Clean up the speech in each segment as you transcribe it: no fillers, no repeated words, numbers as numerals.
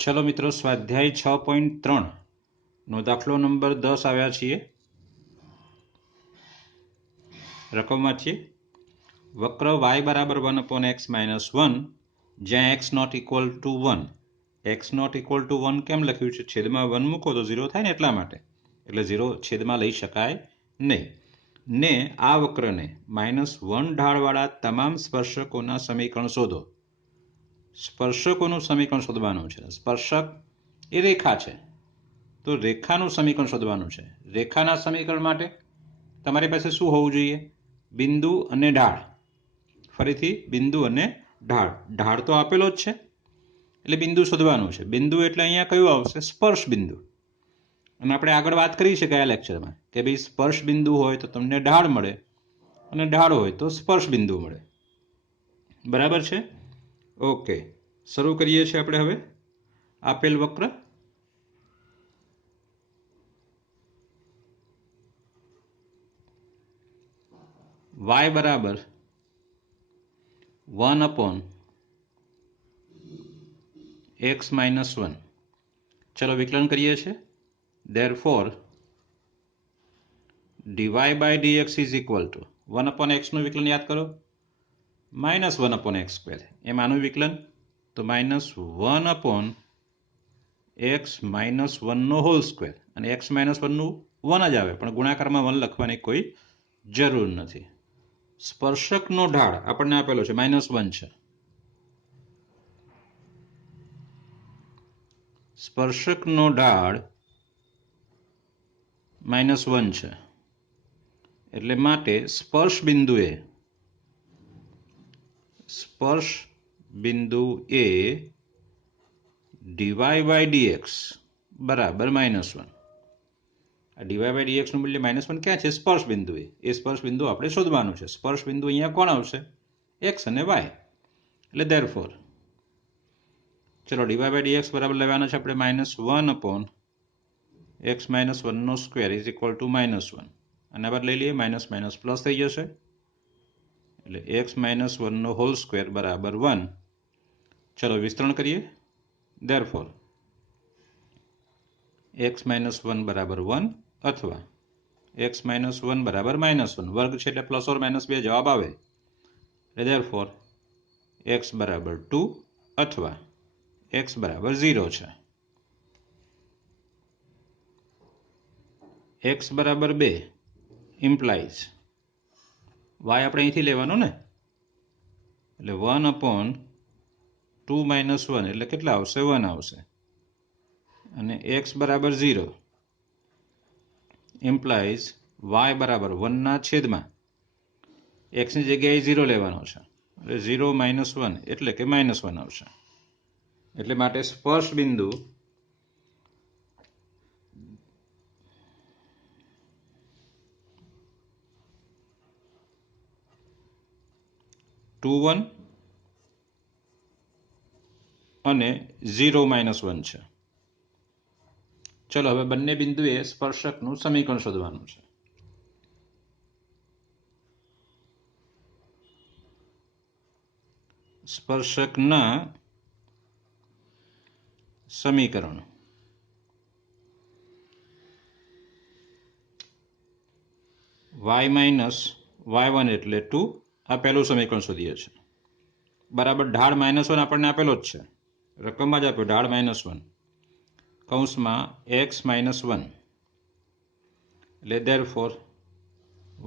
चलो मित्रों, स्वाध्याय 6.3 नो दाखलो नंबर 10 आव्या छीए। रकम वाँचीए। वक्र y बराबर 1/x-1 ज्यां x not equal to 1। x not equal to 1 केम लख्યું છે? છેદમાં 1 મૂકો તો 0 થાય ને, એટલા માટે। એટલે 0 છેદમાં લઈ શકાય નહીં। ને આ વક્રને -1 ઢાળવાળા તમામ સ્પર્શકોના સમીકરણ શોધો। સ્પર્શકોનું સમીકરણ શોધવાનું છે। સ્પર્શક એ રેખા છે, તો રેખાનું સમીકરણ શોધવાનું છે। રેખાના સમીકરણ માટે તમારી પાસે શું હોવું જોઈએ? બિંદુ અને ઢાળ। ફરીથી બિંદુ અને ઢાળ। ઢાળ તો આપેલો જ છે, એટલે બિંદુ શોધવાનું છે। બિંદુ એટલે અહીંયા કયું આવશે? સ્પર્શ બિંદુ। અને આપણે આગળ વાત કરી છે ગયા લેક્ચરમાં કે ભાઈ સ્પર્શ બિંદુ હોય તો તમને ઢાળ મળે, અને ઢાળ હોય તો સ્પર્શ બિંદુ મળે। બરાબર છે? ઓકે, શરૂ કરીએ છીએ આપણે હવે। આપેલ વક્ર y बराबर 1/x-1। चलो विकलन करिए छे। Therefore dy by dx is equal to 1/x નું વિકલન યાદ કરો, -1/x²। એમ આનું વિકલન તો -1/x-1 નો હોલ સ્ક્વેર। અને x-1 નું 1 જ આવે, પણ ગુણાકારમાં 1 લખવાની કોઈ જરૂર નથી। સ્પર્શકનો ઢાળ આપણને આપેલો છે -1 છે। સ્પર્શકનો ઢાળ -1 છે, એટલે માટે સ્પર્શ બિંદુએ dy by dx બરાબર -1। આ dy by dx નું મૂલ્ય -1 ક્યાં છે? સ્પર્શ બિંદુએ। એ સ્પર્શ બિંદુ આપણે શોધવાનું છે। સ્પર્શ બિંદુ અહીંયા કોણ આવશે? x અને y। એટલે therefore ચલો dy by dx બરાબર લેવાના છે આપણે -1/x-1 નો સ્ક્વેર ઇઝ ઇક્વલ ટુ -1। આના બાદ લઈ લઈએ, માઇનસ માઇનસ પ્લસ થઈ જશે, એટલે x-1 નો હોલ સ્ક્વેર બરાબર 1। ચલો વિસ્તરણ કરીએ। therefore x-1 બરાબર 1 અથવા x-1 બરાબર -1। વર્ગ છે એટલે પ્લસ ઓર માઇનસ 2 જવાબ આવે। therefore x બરાબર 2 અથવા x બરાબર 0 છે। x બરાબર 2 ઇમ્પ્લાઇઝ y આપણે અહીંથી લેવાનો ને, એટલે 1/2 - 1 એટલે કેટલા આવશે? 1 આવશે। અને x બરાબર 0 ઇમ્પ્લાઇઝ y બરાબર 1 ના છેદમાં x ની જગ્યાએ 0 લેવાનો છે, એટલે 0 - 1 એટલે કે -1 આવશે। એટલે માટે સ્પર્શ બિંદુ ટુ 1 અને 0 - 1 છે। ચલો હવે બંને બિંદુએ સ્પર્શકનું સમીકરણ શોધવાનું છે। સ્પર્શકના સમીકરણ y-y1 એટલે 2। આ પહેલું સમીકરણ શોધીએ છીએ। બરાબર ઢાળ -1 આપણને આપેલો જ છે, રકમમાં જ આપ્યો ઢાળ -1 કૌંસમાં x-1, એટલે therefore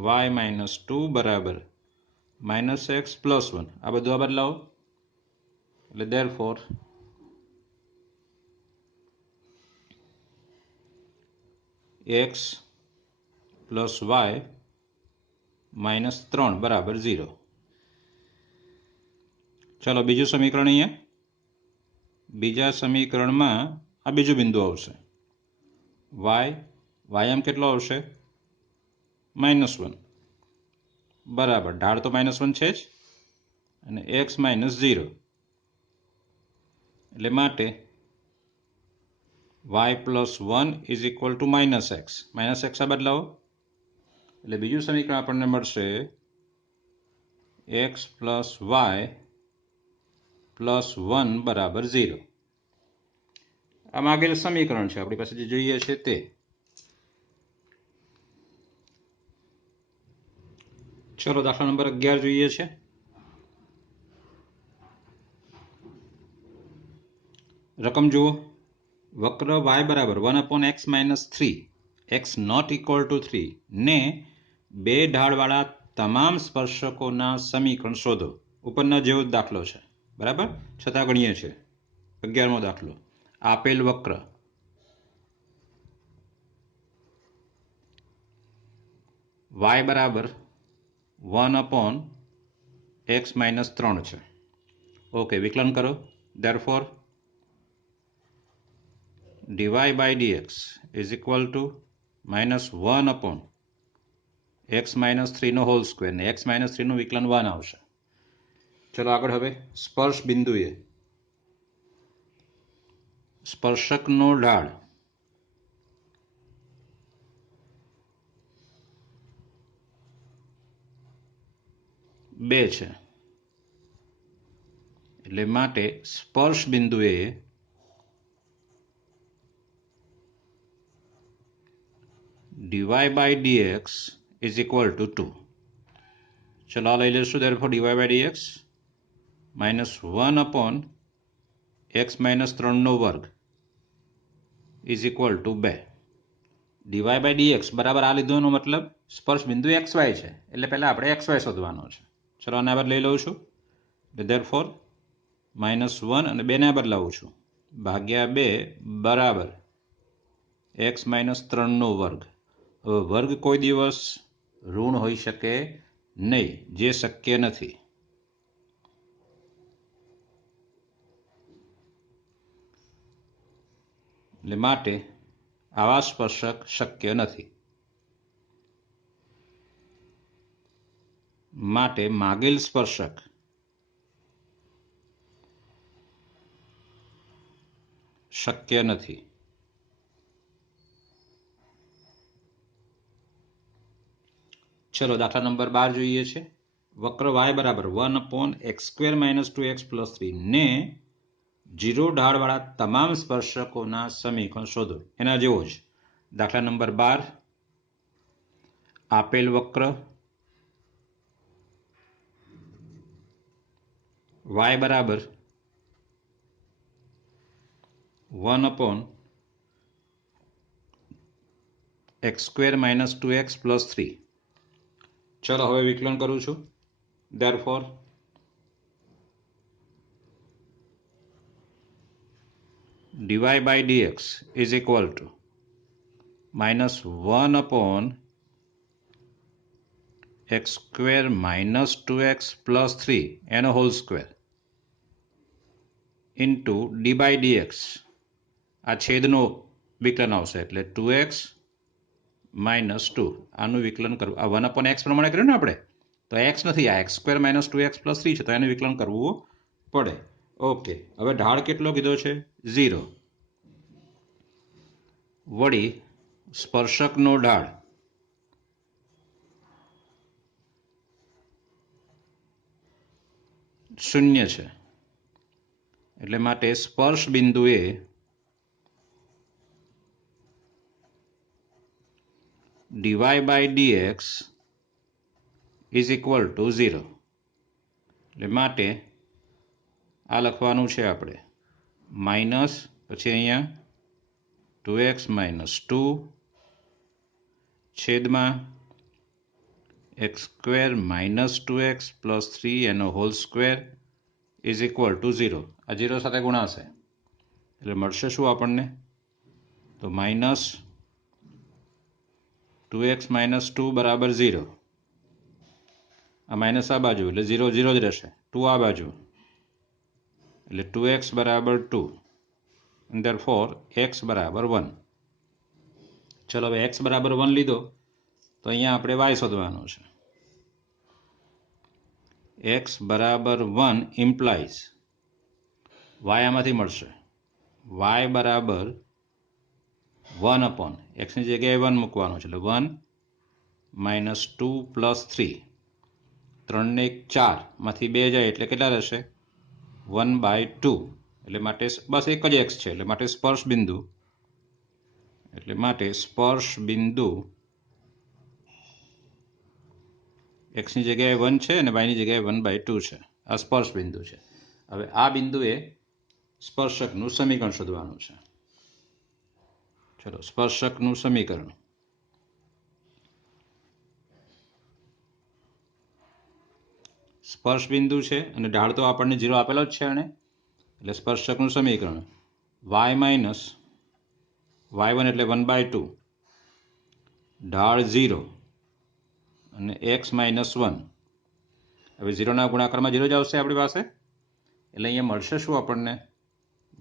y-2 બરાબર -x + 1। આ બધું આ બદલાવો, એટલે therefore x + y -3 બરાબર 0। ચલો બીજું સમીકરણ અહીંયા। બીજા સમીકરણમાં આ બીજું બિંદુ આવશે y એમ કેટલો આવશે? -1 બરાબર ઢાળ તો -1 છે જ, અને x - 0 એટલે માટે y + 1 is equal two -x। -x આ બદલાવો, એટલે બીજું સમીકરણ આપણને મળશે x + y + 1 બરાબર 0। આ માગેલ સમીકરણ છે આપણી પાસે જે જોઈએ છે તે. ચલો દાખલા નંબર 11 જોઈએ છે. રકમ જુઓ. વક્ર y બરાબર 1/x-3 x not equal to 3 ને બે ઢાળવાળા તમામ સ્પર્શકોના સમીકરણ શોધો. ઉપરના જેવો જ દાખલો છે, બરાબર, છતાં ગણીએ છે. 11મો દાખલો. આપેલ વક્ર y બરાબર 1/x-3 છે. ઓકે, વિકલન કરો. Therefore dy by dx is equal to -1/x-3 નો હોલ સ્ક્વેર ને x-3 નું વિકલન 1 આવશે. ચલો આગળ. હવે સ્પર્શ બિંદુએ સ્પર્શકનો ઢાળ બે છે, એટલે માટે સ્પર્શ બિંદુએ dy by dx is equal to 2. ચલો આ લઈ લેશું. therefore dy by dx -1/x-3 નો વર્ગ is equal to 2. dy by dx બરાબર આ લીધો એનો મતલબ સ્પર્શ બિંદુ xy છે, એટલે પહેલા આપણે xy શોધવાનો છે. ચલો આને બરાબર લઈ લઉં છું. therefore -1 અને 2 ને બદલાવું છું ભાગ્યા 2 બરાબર x-3 નો વર્ગ. હવે વર્ગ કોઈ દિવસ ઋણ હોઈ શકે નહીં, જે શક્ય નથી. એટલે માટે આવા સ્પર્શક શક્ય નથી. માટે માગેલ સ્પર્શક શક્ય નથી. ચલો દાખલા નંબર 12 જોઈએ છે. વક્ર y બરાબર 1/x²-2x+3 ને 0 ઢાળવાળા તમામ સ્પર્શકોના સમીકરણ શોધો. એના જેવો જ દાખલા નંબર 12. આપેલ વક્ર y બરાબર 1/x²-2x+3. ચલો હવે વિકલન કરું છું. therefore dy by dx is equal to -1/x²-2x+3 એનો whole square into dy by dx. આ છેદનો વિકલન આવશે એટલે 2x - 2. આનું વિકલન કરવું. આ 1/x પ્રમાણે કર્યું ને આપણે, તો x નથી, આ x²-2x+3 છે, તો એનું વિકલન કરવું પડે. ઓકે, હવે ઢાળ કેટલો કીધો છે? 0. વળી સ્પર્શકનો ઢાળ શૂન્ય છે, એટલે માટે સ્પર્શ બિંદુએ dy by dx is equal to 0. એટલે માટે આ લખવાનું છે આપણે માઇનસ, પછી અહીંયા 2x - 2 છેદમાં x²-2x+3 એનો whole square is equal two 0. આ 0 સાથે ગુણાશે એટલે મળશે શું આપણને? તો -2x - 2 બરાબર 0. આ માઇનસ આ બાજુ એટલે 0 0 જ રહેશે. 2 આ બાજુ એટલે 2x બરાબર 2. therefore x બરાબર 1. ચલો હવે x બરાબર 1 લીધો તો અહીંયા આપણે y શોધવાનો છે. x બરાબર 1 ઇમ્પ્લાઇઝ y આમાંથી મળશે y બરાબર 1 x ની જગ્યાએ 1 મૂકવાનો છે, એટલે 1 - 2 + 3. 3 ને 1 4 માંથી 2 જાય એટલે કેટલા રહેશે? 1/2. એટલે માટે બસ એક જ એક્સ છે એટલે માટે સ્પર્શ બિંદુ એક્સની જગ્યાએ 1 છે અને વાયની જગ્યાએ 1/2 છે. આ સ્પર્શ બિંદુ છે. હવે આ બિંદુએ સ્પર્શકનું સમીકરણ શોધવાનું છે. ચલો સ્પર્શકનું સમીકરણ. સ્પર્શ બિંદુ છે અને ઢાળ તો આપણને 0 આપેલો જ છે અને એટલે સ્પર્શકનું સમીકરણ y1 એટલે 1/2 ઢાળ 0 અને x - 1. હવે 0ના ગુણાકારમાં 0 જ આવશે આપણી પાસે એટલે અહીંયા મળશે શું આપણને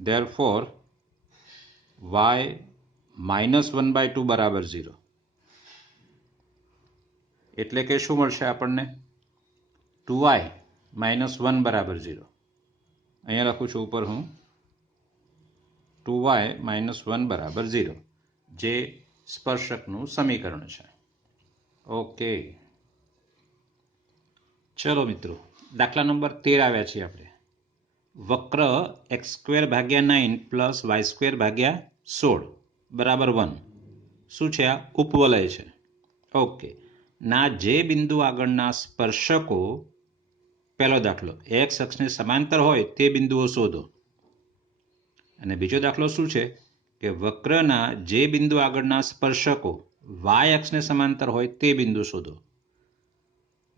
therefore y - 1/2 બરાબર 0. એટલે કે શું મળશે આપણને 2y - 1 બરાબર 0. અહીંયા લખું છું ઉપર હું 2y - 1 બરાબર 0 જે સ્પર્શકનું સમીકરણ છે. ઓકે ચલો મિત્રો દાખલા નંબર 13 આવ્યા છીએ આપણે. વક્ર x²/9 પ્લસ y²/16 બરાબર 1 શું છે? આ ઉપવલય છે. ઓકે ના જે બિંદુ આગળના સ્પર્શકો પહેલો દાખલો x અક્ષને સમાંતર હોય તે બિંદુઓ શોધો. અને બીજો દાખલો શું છે કે વક્રના જે બિંદુ આગળના સ્પર્શકો y અક્ષને સમાંતર હોય તે બિંદુ શોધો.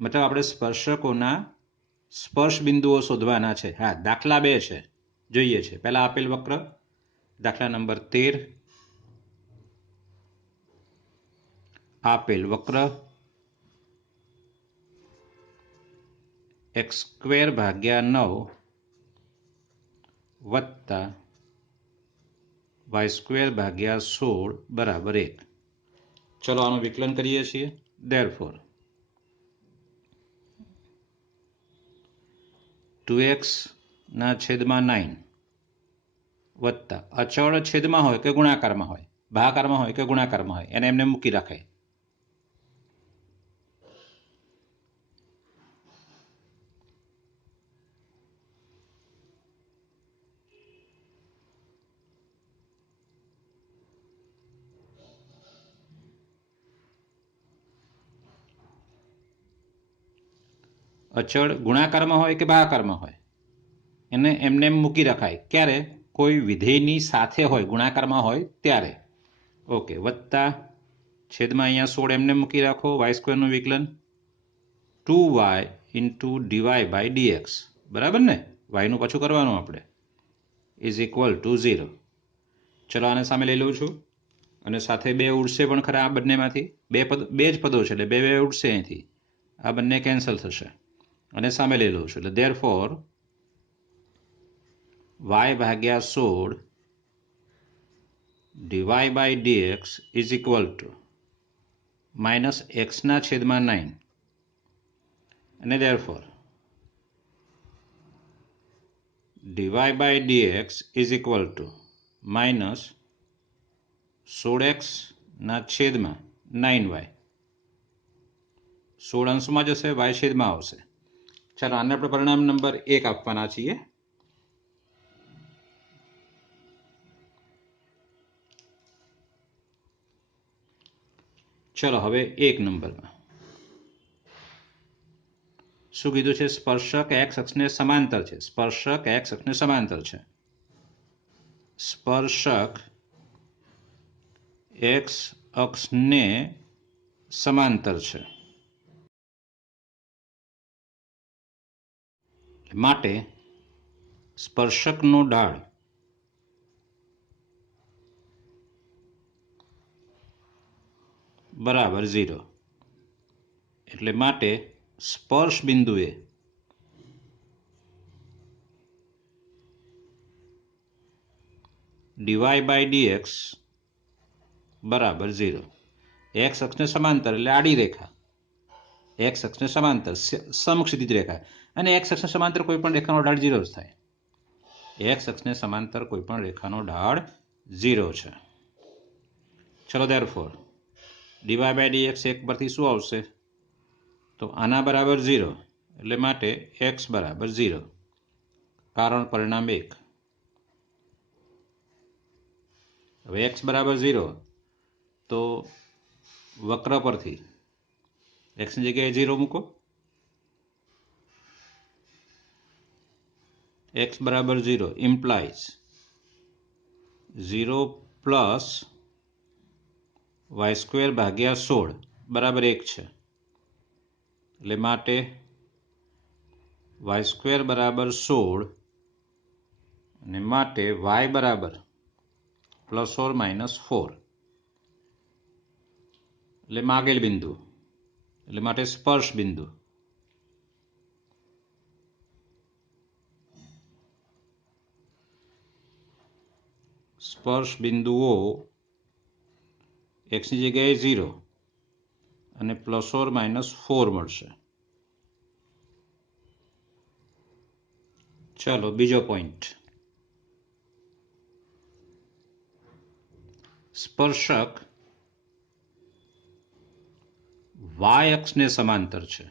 મતલબ આપણે સ્પર્શકોના સ્પર્શ બિંદુઓ શોધવાના છે. હા દાખલા 2 છે જોઈએ છે. પહેલા આપેલ વક્ર દાખલા નંબર 13 આપેલ વક્ર x²/9 વત્તા y²/16 બરાબર 1. ચલો આનું વિકલન કરીએ છીએ. therefore 2x/9 વત્તા અચળ છેદમાં હોય કે ગુણાકારમાં હોય, ભાગાકારમાં હોય કે ગુણાકારમાં હોય એને એમને મૂકી રાખાય. અચળ ગુણાકારમાં હોય કે ભાગાકારમાં હોય એને એમને મૂકી રખાય. ક્યારે? કોઈ વિધેયની સાથે હોય, ગુણાકારમાં હોય ત્યારે. ઓકે વત્તા છેદમાં અહીંયા 16 એમને મૂકી રાખો. y² નું વિકલન 2y * dy/dx બરાબર ને? yનું પાછું કરવાનું આપણે ઇઝ ઇક્વલ ટુ 0. ચલો આને સામે લઈ લઉં છું અને સાથે 2 ઉડશે પણ ખરા આ બંનેમાંથી. બે જ પદો છે એટલે 2 ઉડશે અહીંથી. આ બંને કેન્સલ થશે અને સામે લઈ લઉં છું એટલે therefore y/16 dy/dx is equal two -x/9 અને therefore dy/dx is equal two -16x/9y. 16 અંશમાં જશે, y છેદમાં આવશે. ચાલો આને આપણે પરિણામ નંબર 1 આપવાના છીએ. ચલો હવે 1 નંબરમાં શું કીધું છે? સ્પર્શક x અક્ષને સમાંતર છે. સ્પર્શક x અક્ષને સમાંતર છે. સ્પર્શક x અક્ષને સમાંતર છે માટે સ્પર્શકનો ઢાળ બરાબર 0. એટલે માટે સ્પર્શ બિંદુએ dy/dx બરાબર 0. x અક્ષને સમાંતર એટલે આડી રેખા, x અક્ષને સમાંતર સમક્ષિતિજ રેખા અને x અક્ષને સમાંતર કોઈ પણ રેખાનો ઢાળ 0 જ થાય. x અક્ષને સમાંતર કોઈ પણ રેખાનો ઢાળ 0 છે. ચલો therefore dy/dx 1 પરથી શું આવશે? તો આના બરાબર 0 એટલે માટે x બરાબર 0. કારણ પરિણામ 1. હવે x બરાબર 0 તો વક્ર પરથી x ની જગ્યાએ 0 મૂકો, x બરાબર 0 ઇમ્પ્લાઇઝ 0 પ્લસ વાય સ્ક્વેર ભાગ્યા 16 બરાબર 1 છે, એટલે માટે વાય સ્ક્વેર બરાબર 16 અને માટે y બરાબર પ્લસ ઓર માઇનસ 4, એટલે માગેલ બિંદુ, એટલે માટે સ્પર્શ બિંદુ. સ્પર્શ બિંદુઓ x ની જગ્યાએ 0 અને પ્લસ ઓર માઇનસ 4 મળશે. ચાલો બીજો પોઈન્ટ. સ્પર્શક y અક્ષને સમાંતર છે.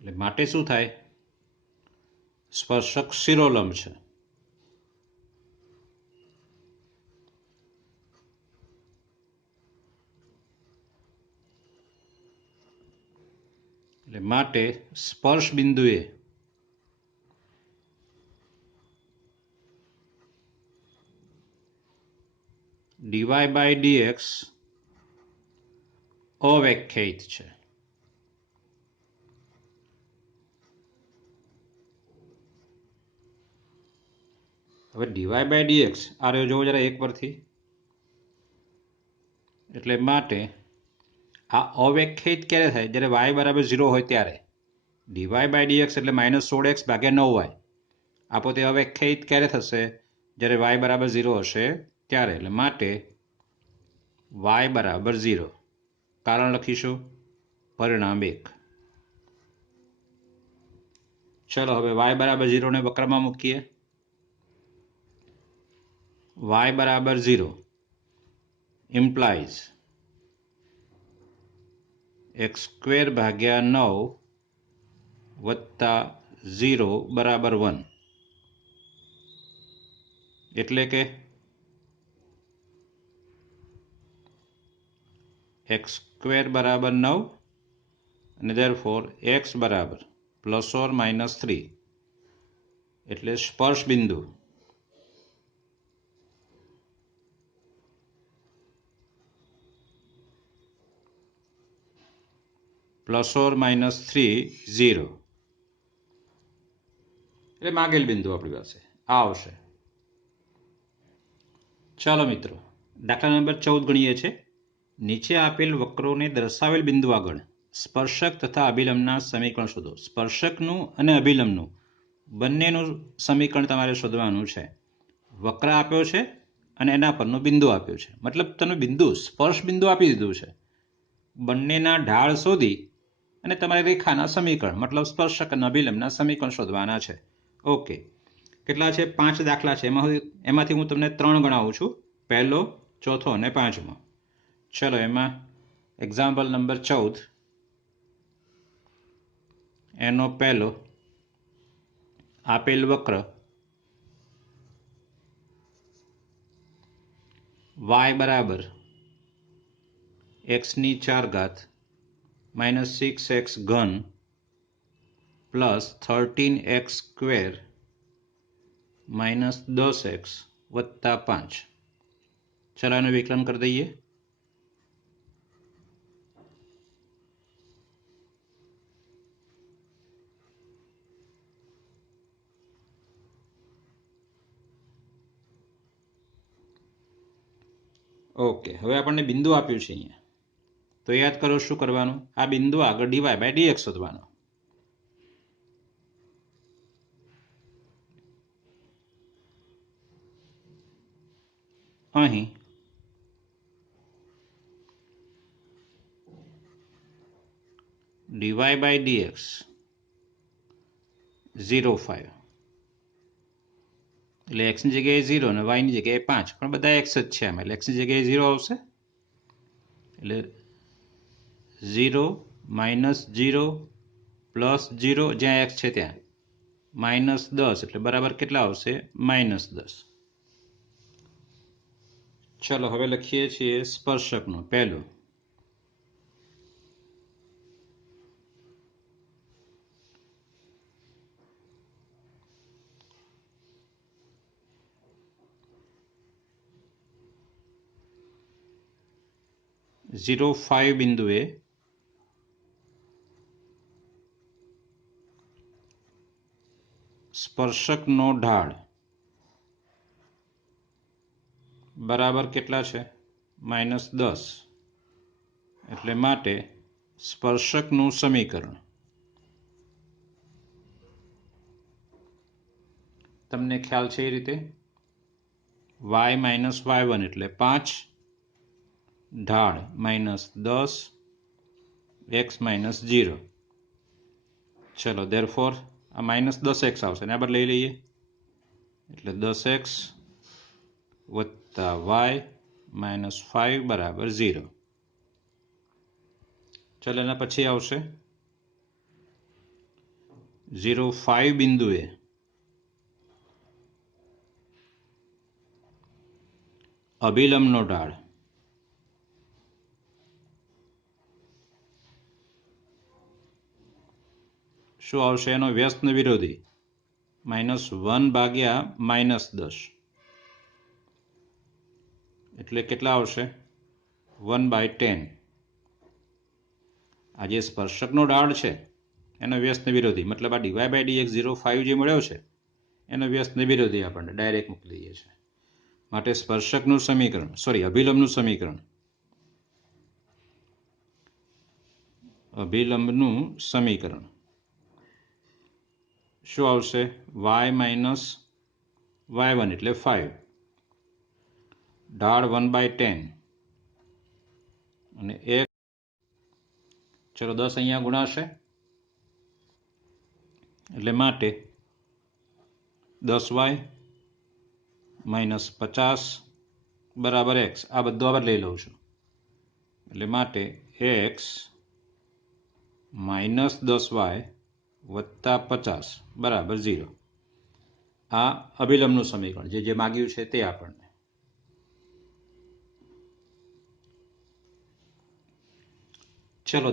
એટલે માટે શું થાય? સ્પર્શક શિરોલંબ છે. એટલે માટે સ્પર્શ બિંદુએ dy બાય dx અવ્યાખ્યાયિત છે. હવે dy બાય dx આ રહ્યો જોવો જરા એક પરથી, એટલે માટે આ અવ્યાખ્યાયિત ક્યારે થાય? જ્યારે y બરાબર 0 હોય ત્યારે. dy બાય dx એટલે -16x ભાગ્યા 9y. આ પોતે અવ્યાખ્યાયિત ક્યારે થશે? જ્યારે y બરાબર 0 હશે ત્યારે. એટલે માટે y બરાબર 0. કારણ લખીશું પરિણામ 1. ચલો હવે y બરાબર 0 ને વક્રમાં મૂકીએ. y બરાબર 0 ઇમ્પ્લાઇઝ x² ભાગ્યા 9 વત્તા 0 બરાબર 1, એટલે કે x² બરાબર 9 અને therefore x બરાબર પ્લસ ઓર માઇનસ 3, એટલે સ્પર્શ બિંદુ પ્લસ ઓર માઇનસ 3 0, એટલે માગેલ બિંદુ આપણી પાસે આ આવશે. ચાલો મિત્રો દાખલા નંબર 14 ગણીએ છીએ. નીચે આપેલ વક્રોને દર્શાવેલ બિંદુ આગળ સ્પર્શક તથા અભિલંબના સમીકરણ શોધો. સ્પર્શકનું અને અભિલંબનું બંનેનું સમીકરણ તમારે શોધવાનું છે. વક્ર આપ્યો છે અને એના પરનું બિંદુ આપ્યું છે. મતલબ તમે બિંદુ સ્પર્શ બિંદુ આપી દીધું છે. બંનેના ઢાળ શોધી અને તમારે રેખાના સમીકરણ મતલબ સ્પર્શક અને અભિલંબના સમીકરણ શોધવાના છે. ઓકે, કેટલા છે? 5 દાખલા છે. એમાંથી હું તમને 3 ગણાવું છું, પહેલો, ચોથો અને પાંચમો. ચલો એમાં એક્ઝામ્પલ નંબર 14, એનો પહેલો આપેલ વક્ર y બરાબર x² -6x ઘન પ્લસ 13x² -10x વત્તા 5. ચલો એનું વિકલન કરી દઈએ. ઓકે, હવે આપણને બિંદુ આપ્યું છે અહીંયા, તો યાદ કરો શું કરવાનું? આ બિંદુ આગળ dy બાય dx શોધવાનો. અહીં dy બાય dx 0,5, એટલે x ની જગ્યાએ 0 અને y ની જગ્યાએ 5, પણ બધા x જ છે આમાં, એટલે x ની જગ્યાએ 0 આવશે. એટલે 0 -0 +0 જ્યાં x છે ત્યાં -10 એટલે બરાબર કેટલા આવશે -10. ચલો હવે લખીએ છીએ સ્પર્શકનું. પહેલું 0,5 બિંદુએ સ્પર્શકનો ઢાળ બરાબર કેટલા છે -10 એટલે માટે સ્પર્શકનું સમીકરણ તમને ખ્યાલ છે એ રીતે y - y1 એટલે 5 ઢાળ -10 x - 0. ચલો therefore આ -10x આવશે ને આ બદલે લઈ લઈએ એટલે 10x વત્તા y -5 બરાબર 0. ચલો એના પછી આવશે 0,5 બિંદુએ અભિલંબનો ઢાળ શું આવશે એનો વ્યસ્ત વિરોધી -1 ભાગ્યા -10 એટલે કેટલા આવશે 1/10. આ જે સ્પર્શકનો ઢાળ છે એનો વ્યસ્ત વિરોધી મતલબ આ dy/dx 0,5 જે મળ્યો છે એનો વ્યસ્ત વિરોધી આપણને ડાયરેક્ટ મૂકી દઈએ છીએ. માટે સ્પર્શકનું સમીકરણ અભિલંબનું સમીકરણ શું આવશે y - y1 એટલે 5 ઢાળ 1/10 અને 1 ચલો 10 અહીંયા ગુણાશે એટલે માટે 10y -50 બરાબર x. આ બધું આবার લઈ લઉં છું એટલે માટે x -10y વત્તા 50 બરાબર 0. આ અભિલંબનું સમીકરણ જે માગ્યું છે તે આપણને. ચલો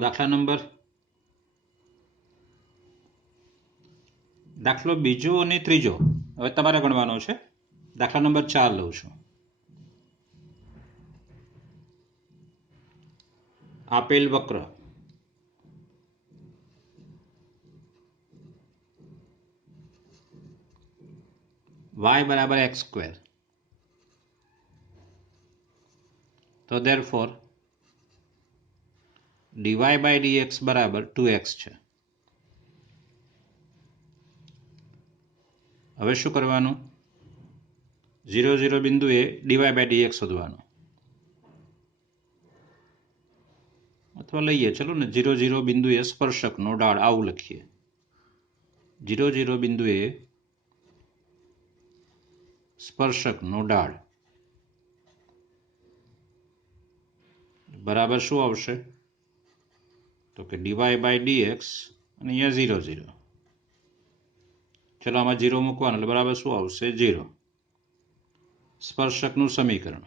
દાખલો બીજો અને ત્રીજો હવે તમારે ગણવાનો છે. દાખલા નંબર 4 લઉં છું. આપેલ વક્ર y બરાબર x². તો therefore dy/dx બરાબર 2x છે. હવે શું કરવાનું 0,0 બિંદુએ dy/dx શોધવાનું અથવા લઈએ ચલો ને 0,0 બિંદુએ સ્પર્શકનો ઢાળ આવું લખીએ 0,0 બિંદુએ સ્પર્શકનો ઢાળ બરાબર શું આવશે તો કે dy/dx અને અહીંયા 0,0. ચલો આમાં 0 મૂકવાનું એટલે બરાબર શું આવશે 0. સ્પર્શકનું સમીકરણ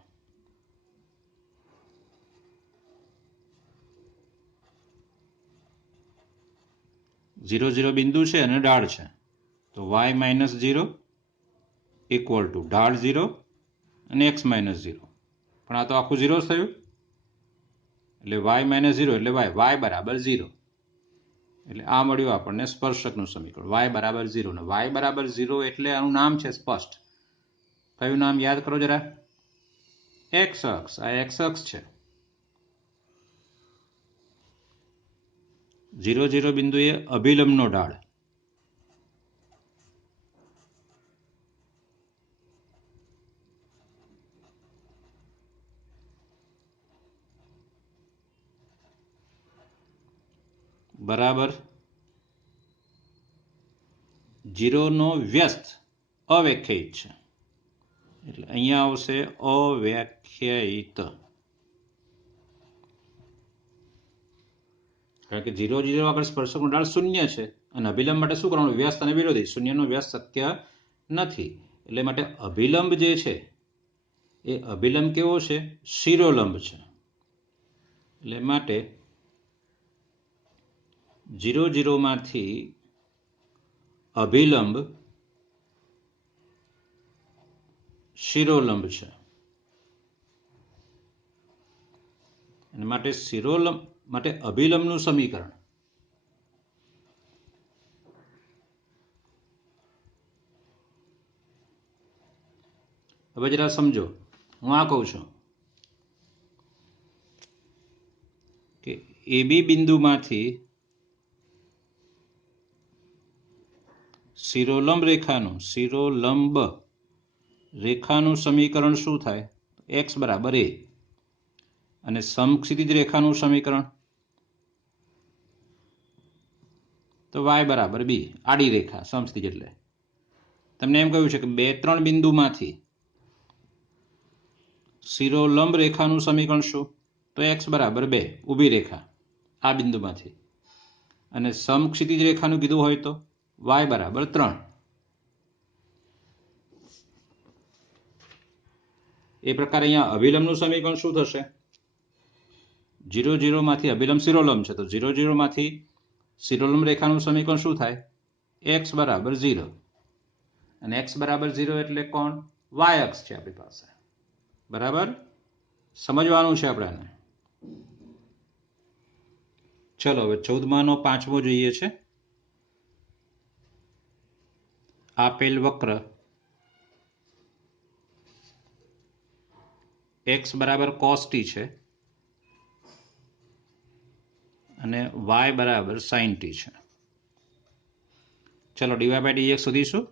0,0 બિંદુ છે અને ઢાળ છે તો y -0 ઇક્વલ ટુ ઢાળ 0 અને x -0 પણ આ તો આખું 0 થયું એટલે y -0 એટલે y બરાબર 0 એટલે આ મળ્યું આપણને સ્પર્શકનું સમીકરણ y બરાબર 0 ને y બરાબર 0 એટલે આનું નામ છે સ્પષ્ટ. કયું નામ યાદ કરો જરા x અક્ષ. આ x અક્ષ છે 0,0 બિંદુએ અભિલંબનો ઢાળ બરાબર 0 નો વ્યસ્ત અવ્યાખ્યાયિત છે એટલે અહીંયા આવશે અવ્યાખ્યાયિત. કારણ કે 0 0 આગળ સ્પર્શકનો ઢાળ શૂન્ય છે અને અભિલંબ માટે શું કરવાનું? વ્યસ્ત અને વિરોધી. શૂન્યનો વ્યસ્ત શક્ય નથી, એટલે માટે અભિલંબ જે છે એ અભિલંબ કેવો છે? શિરોલંબ છે. એટલે માટે 0 0 માંથી અભિલંબ શિરોલંબ છે, અને માટે શિરોલંબ માટે અભિલંબનું સમીકરણ હવે જરા સમજો. હું આ કહું છું કે AB બિંદુમાંથી શિરોલંબ રેખાનું સમીકરણ શું થાય? x બરાબર a. અને સમક્ષિતિજ રેખાનું સમીકરણ તો y બરાબર b. આડી રેખા સમક્ષિતિજ એટલે તમને એમ કહ્યું છે કે 2 3 બિંદુમાંથી શિરોલંબ રેખાનું સમીકરણ શું? તો x બરાબર 2 ઊભી રેખા આ બિંદુમાંથી, અને સમક્ષિતિજ રેખાનું કીધું હોય તો y બરાબર 3. એ પ્રકારે અહીંયા અભિલંબનું સમીકરણ શું થશે? 0 0 માંથી અભિલંબ શિરોલંબ છે, તો 0 0 માંથી શિરોલંબ રેખાનું સમીકરણ શું થાય? x બરાબર 0. અને x બરાબર 0 એટલે કોણ? y અક્ષ છે આપણી પાસે. બરાબર સમજવાનું છે આપણે. ચલો હવે 14માનો 5મો જોઈએ છે. આપેલ વક્ર x બરાબર cos t છે અને y બરાબર sin t છે. ચલો dy by dx શોધીશું.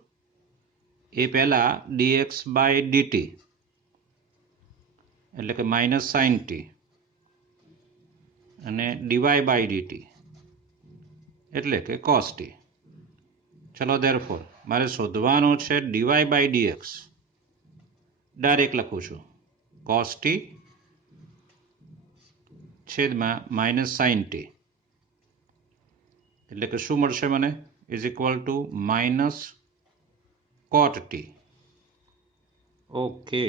એ પહેલા dx by dt એટલે કે માઇનસ sin t અને dy by dt એટલે કે cos t. ચલો therefore મારે શોધવાનો છે dy by dx. ડાયરેક્ટ લખું છું cos t છેદમાં માઇનસ sin t એટલે કે શું મળશે મને? Is equal two minus cot t. Okay,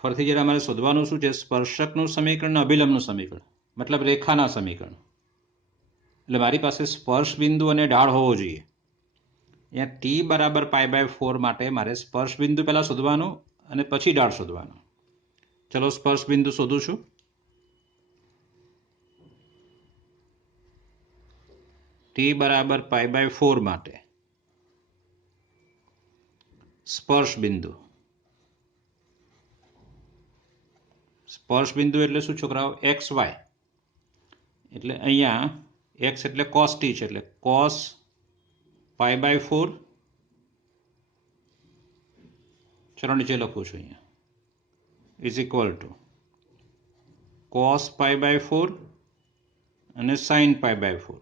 ફરીથી જરા મારે શોધવાનું શું છે? સ્પર્શકનું સમીકરણ અને અભિલંબનું સમીકરણ, મતલબ રેખાના સમીકરણ. એટલે મારી પાસે સ્પર્શ બિંદુ અને ઢાળ હોવો જોઈએ. અહીંયા t બરાબર π/4 માટે મારે સ્પર્શ બિંદુ પહેલા શોધવાનું અને પછી ઢાળ શોધવાનું. ચલો સ્પર્શ બિંદુ શોધું છું. t બરાબર π/4 માટે સ્પર્શ બિંદુ એટલે શું છોકરાઓ? xy. એટલે અહીંયા x એટલે cos t છે, એટલે cos π/4. ચલો નીચે લખું છું અહીંયા ઇઝ ઇક્વલ ટુ cos π/4 અને sin π/4,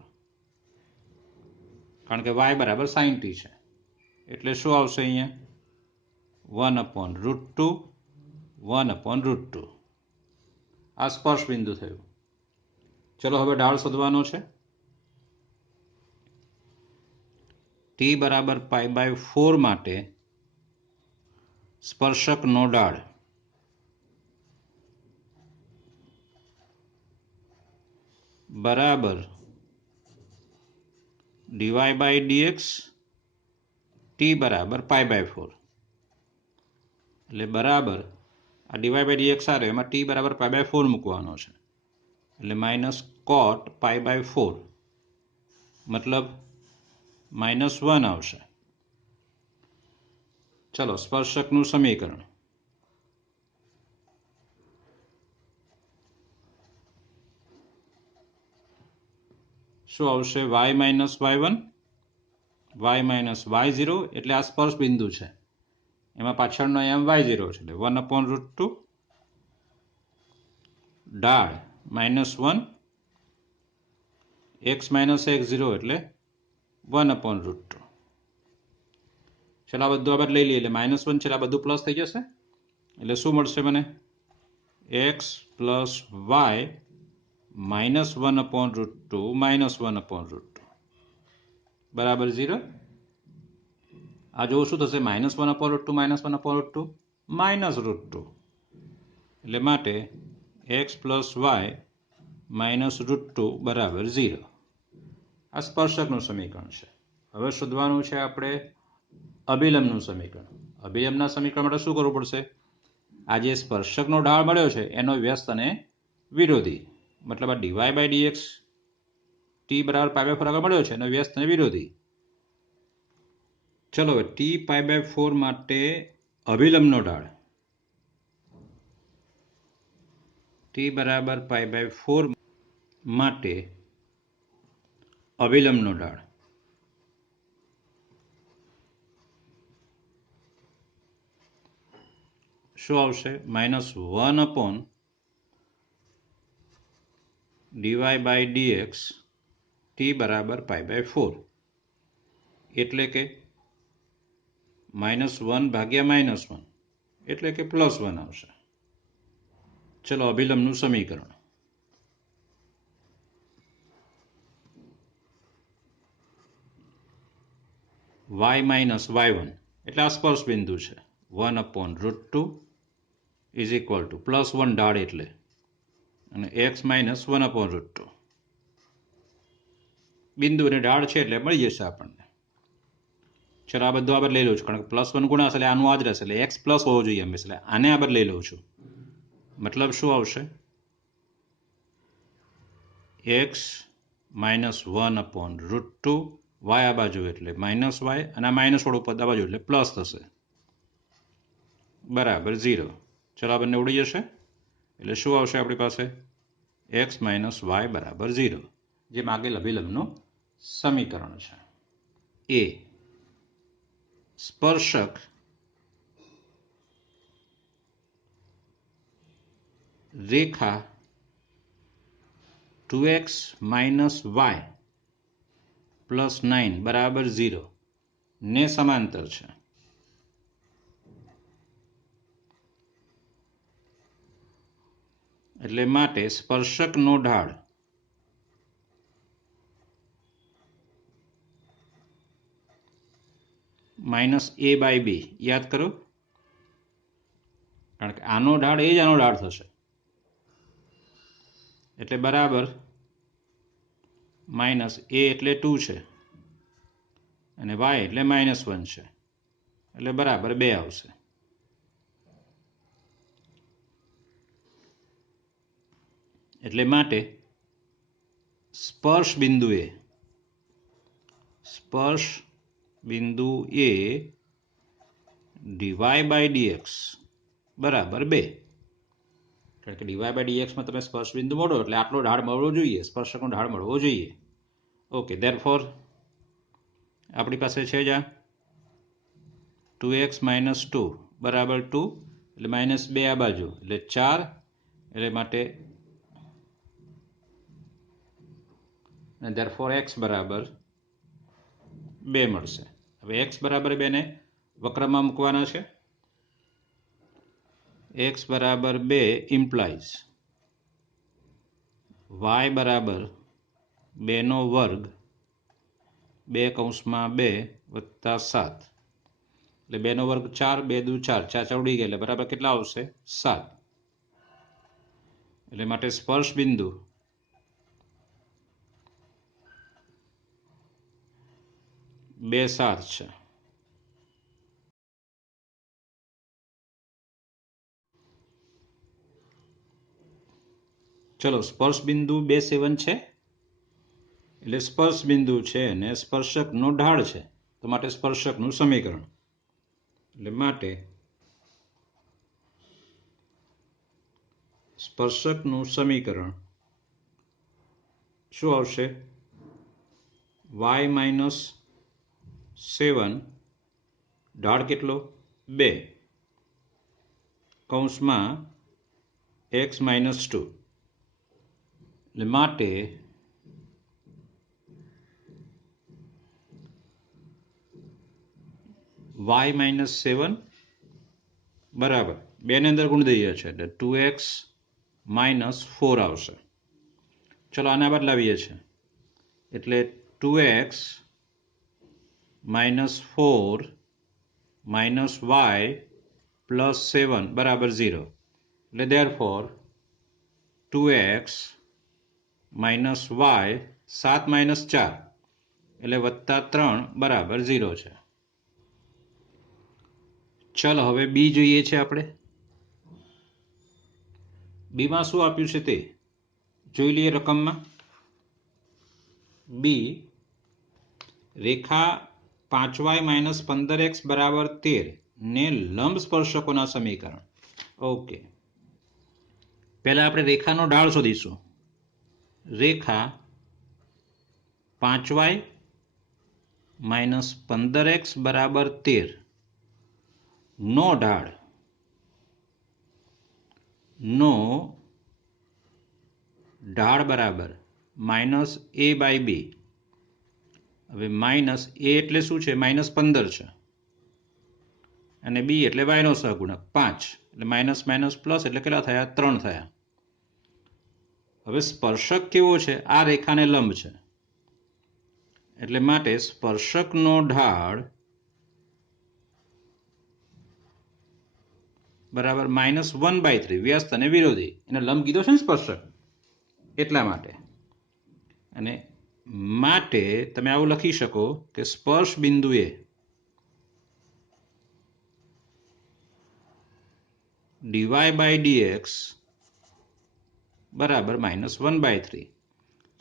કારણ કે y બરાબર sin t છે. એટલે શું આવશે અહીંયા? 1/√2 1/√2. આ સ્પર્શ બિંદુ થયું. ચલો હવે ઢાળ શોધવાનો છે. t બરાબર π/4 માટે સ્પર્શકનો ઢાળ બરાબર dy by dx t બરાબર π/4. એટલે બરાબર આ dy by dx આ રહ્યો, એમાં t બરાબર π/4 મૂકવાનો છે, એટલે માઇનસ cot π/4 મતલબ -1 આવશે. ચલો સ્પર્શકનું સમીકરણ શું આવશે? y minus y1 y minus y0, એટલે આ સ્પર્શ બિંદુ છે, એમાં પાછળનો અહીંયા y0 છે, એટલે 1/√2 ઢાળ -1 x માઇનસ x0 એટલે 1/√2. ચલો આ બધું આ બાદ લઈ લઈએ એટલે -1 છે, આ બધું પ્લસ થઈ જશે. એટલે શું મળશે મને? x પ્લસ y -1/√2 -1/√2 બરાબર 0. આ જો શું થશે -1/√2 -1/√2 -√2 એટલે માટે x + y -√2 બરાબર 0. આ સ્પર્શકનું સમીકરણ છે. હવે શોધવાનું છે આપણે અભિલંબનું સમીકરણ. અભિલંબના સમીકરણ માટે શું કરવું પડશે? આ જે સ્પર્શકનો ઢાળ મળ્યો છે એનો વ્યસ્ત અને વિરોધી, મતલબ આ dy/dx t બરાબર π/4 આગળ મળ્યો છે એનો વ્યસ્ત અને વિરોધી. ચલો હવે t π/4 માટે અભિલંબનો ઢાળ t બરાબર π/4 માટે અભિલંબનો ઢાળ શું આવશે? -1/dy/dx t બરાબર π/4 એટલે કે -1 ભાગ્યા -1 એટલે કે +1 આવશે. ચલો અભિલંબનું સમીકરણ y - y1 એટલે આ સ્પર્શ બિંદુ છે 1/√2 ઇઝ ઇક્વલ ટુ +1 ઢાળ એટલે અને x - 1/√2 બિંદુ અને ઢાળ છે એટલે મળી જશે આપણને. ચલો આ બધું આ લઈ લઉં છું કારણ કે +1 ગુણાશે એટલે આનું આ જ રહેશે એટલે x પ્લસ હોવો જોઈએ હંમેશા. એટલે આને આ લઈ લઉં છું. મતલબ શું આવશે? x - 1/√2 y આ બાજુ એટલે -y અને આ -વાળું પદ આ બાજુ એટલે પ્લસ થશે બરાબર 0. ચલો આ બંને ઉડી જશે એટલે શું આવશે આપણી પાસે? x - y બરાબર 0, જે માગેલ અભિલંબનું સમીકરણ છે. એ સ્પર્શક રેખા 2x - y + 9 બરાબર 0 ને સમાંતર છે. એટલે માટે સ્પર્શકનો ઢાળ -a/b યાદ કરો, કારણ કે આનો ઢાળ એ જ આનો ઢાળ થશે એટલે બરાબર -a એટલે 2 છે અને y એટલે -1 છે એટલે બરાબર 2 આવશે. એટલે માટે સ્પર્શ બિંદુએ dy/dx બરાબર 2, કારણ કે dy/dx માં તમે સ્પર્શ બિંદુ મળો એટલે આટલો ઢાળ મળવો જોઈએ, સ્પર્શકનો ઢાળ મળવો જોઈએ. ઓકે, ધેરફોર આપણી પાસે છે જ આ 2x - 2 બરાબર 2 એટલે -2 આ બાજુ એટલે 4 એટલે માટે અને ધેરફોર x બરાબર 2 મળશે. હવે x બરાબર 2 ને વક્રમાં મૂકવાના છે. x બરાબર 2 ઇમ્પ્લાઇઝ y બરાબર 2 નો વર્ગ 2 કૌંસમાં 2 વત્તા 7 એટલે 2 નો વર્ગ 4, 2 દુ 4, 4 4 ઉડી ગયા એટલે બરાબર કેટલા આવશે? 7. એટલે માટે સ્પર્શ બિંદુ બે 7 છે. ચલો સ્પર્શ બિંદુ 2 7 છે એટલે સ્પર્શ બિંદુ છે અને સ્પર્શકનો ઢાળ છે તો માટે સ્પર્શકનું સમીકરણ એટલે માટે સ્પર્શકનું સમીકરણ શું આવશે? y - 7 ઢાળ કેટલો? 2 કૌંસમાં x - 2 એટલે માટે y - 7 બરાબર 2 ને અંદર ગુણ દઈએ છે એટલે 2x - 4 આવશે. ચલો આને બદલાવીએ છીએ એટલે 2x -4 -y +7 બરાબર 0 એટલે therefore 2x -y 7 - 4 એટલે +3 બરાબર 0 છે. ચલો હવે બી જોઈએ છે આપણે. બીમાં શું આપ્યું છે તે જોઈ લઈએ રકમમાં. બી રેખા 5y - 15x બરાબર 13 ને લંબ સ્પર્શકોના સમીકરણ. ઓકે, પહેલા આપણે રેખાનો ઢાળ શોધીશું. રેખા 5y - 15x બરાબર 13 નો ઢાળ બરાબર -a/b. હવે માઇનસ એ એટલે શું છે? -15 છે અને બી એટલે વાયનો સહગુણક 5 એટલે માઇનસ માઇનસ પ્લસ એટલે કેટલા થયા? 3 થયા. હવે સ્પર્શક કેવો છે? આ રેખાને લંબ છે એટલે માટે સ્પર્શકનો ઢાળ બરાબર -1/3 વ્યસ્ત અને વિરોધી. એને લંબ કીધો છે ને સ્પર્શક, એટલા માટે. અને માટે તમે આવું લખી શકો કે સ્પર્શ બિંદુએ dy/dx બરાબર -1/3.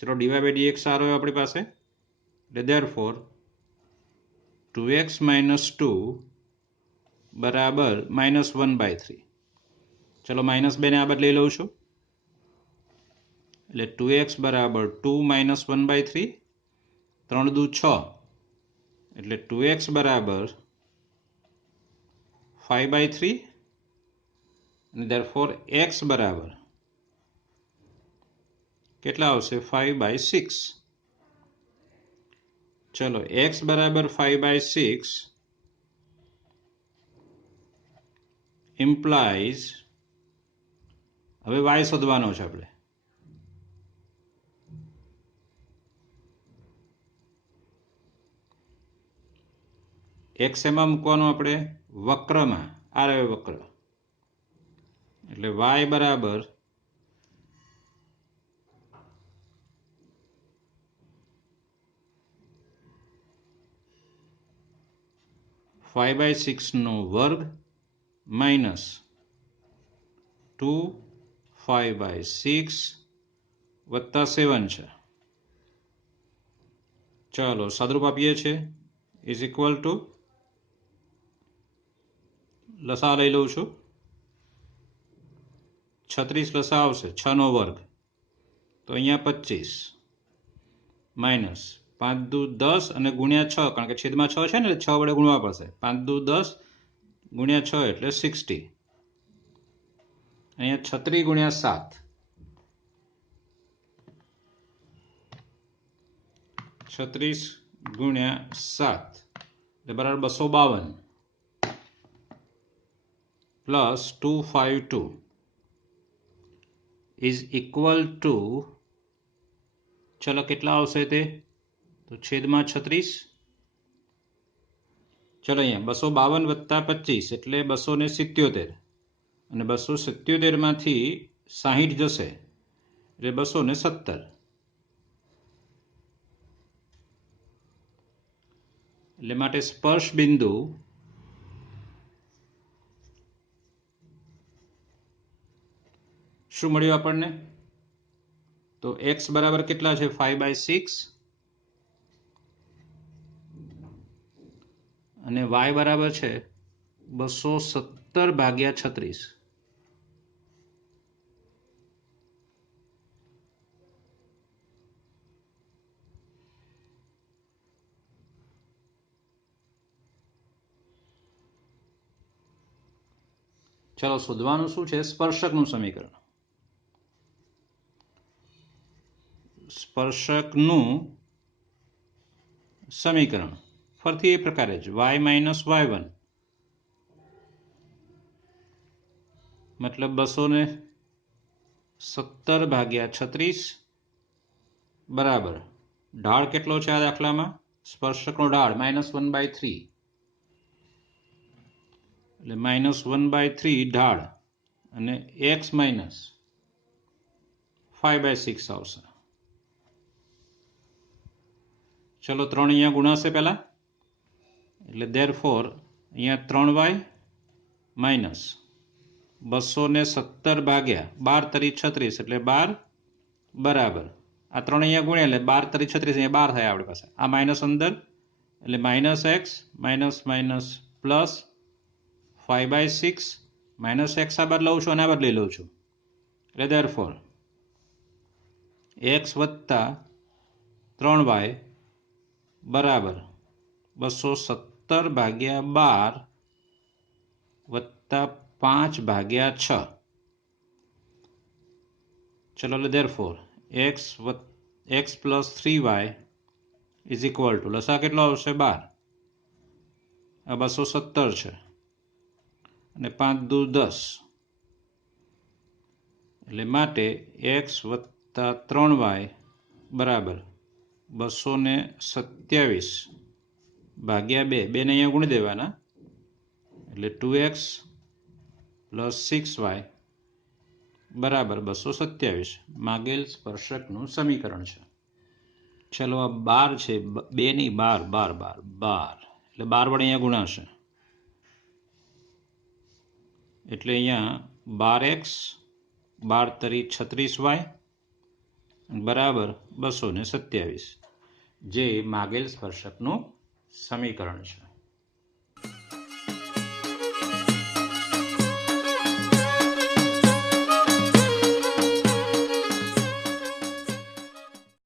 ચલો dy/dx સારો હોય આપણી પાસે એટલે therefore 2x - 2 બરાબર -1/3. ચલો -2 ને આ બદલી લઉં છું એટલે 2x બરાબર 2 - 1/3. 3 દુ 6 એટલે 2x બરાબર 5/3 અને therefore x બરાબર કેટલા આવશે? 5/6. ચલો x બરાબર 5/6 implies હવે y શોધવાનો છે આપણે. x એમાં મૂકવાનો આપણે? વક્રમાં. આ રહ્યો વક્ર એટલે y બરાબર 5/6 નો વર્ગ માઇનસ 2 5/6 વત્તા 7 છે. ચાલો સાદરૂપ આપીએ છીએ ઇઝ ઇક્વલ ટુ લસા લઈ લઉં છું. 36 લસા આવશે 6 નો વર્ગ તો અહીંયા 25 માઇનસ 5 દુ 10 અને ગુણ્યા 6 કારણ કે છેદમાં 6 છે ને એટલે 6 વડે ગુણવા પડશે. 5 દુ 10 ગુણ્યા 6 એટલે 60. અહીંયા 36 ગુણ્યા 7 36 ગુણ્યા 7 એટલે બરાબર 252 પ્લસ 252 ઇઝ ઇક્વલ ટુ ચલો કેટલા આવશે તે? તો છેદમાં 36. ચલો અહીંયા 252 વત્તા 25 એટલે 277 અને 277 માંથી 60 જશે એટલે 217. એટલે માટે સ્પર્શ બિંદુ શું મળ્યું આપણને? તો x બરાબર કેટલા છે? 5/6 અને y બરાબર છે 217/36. ચલો શોધવાનું શું છે? સ્પર્શકનું સમીકરણ. સ્પર્શકનું સમીકરણ ફરીથી એ પ્રકારે જ y - y1 મતલબ 217/36 બરાબર ઢાળ કેટલો છે આ દાખલામાં સ્પર્શકનો ઢાળ -1/3 એટલે -1/3 ઢાળ અને x - 5/6 આવશે. ચલો 3 અહીંયા ગુણાશે પહેલા એટલે therefore અહીંયા 3y માઇનસ 217 ભાગ્યા 12 તરી 36 એટલે 12 બરાબર આ 3 અહીંયા ગુણ્યા એટલે 12 તરી 36 અહીંયા 12 થાય આપણી પાસે આ માઇનસ અંદર એટલે -x minus minus plus 5/6 -x આ બાદ લઉં છું અને આ બાદ લઈ લઉં છું એટલે therefore x વત્તા 3y બરાબર 217 ભાગ્યા 12 વત્તા 5/6. ચલો એટલે therefore x plus 3y is equal to લસા કેટલો આવશે 12 આ 217 છે અને 5 દુ 10 એટલે માટે x વત્તા 3y બરાબર 227 ભાગ્યા 2 ને અહીંયા ગુણી દેવાના એટલે 2x પ્લસ 6y બરાબર 227 માગેલ સ્પર્શકનું સમીકરણ છે. ચલો આ 12 છે 2 ની 12 એટલે 12 વડે અહીંયા ગુણાશે એટલે અહીંયા 12x 12 તરી 36y બરાબર 227 જે માગેલ સ્પર્શકનું સમીકરણ છે.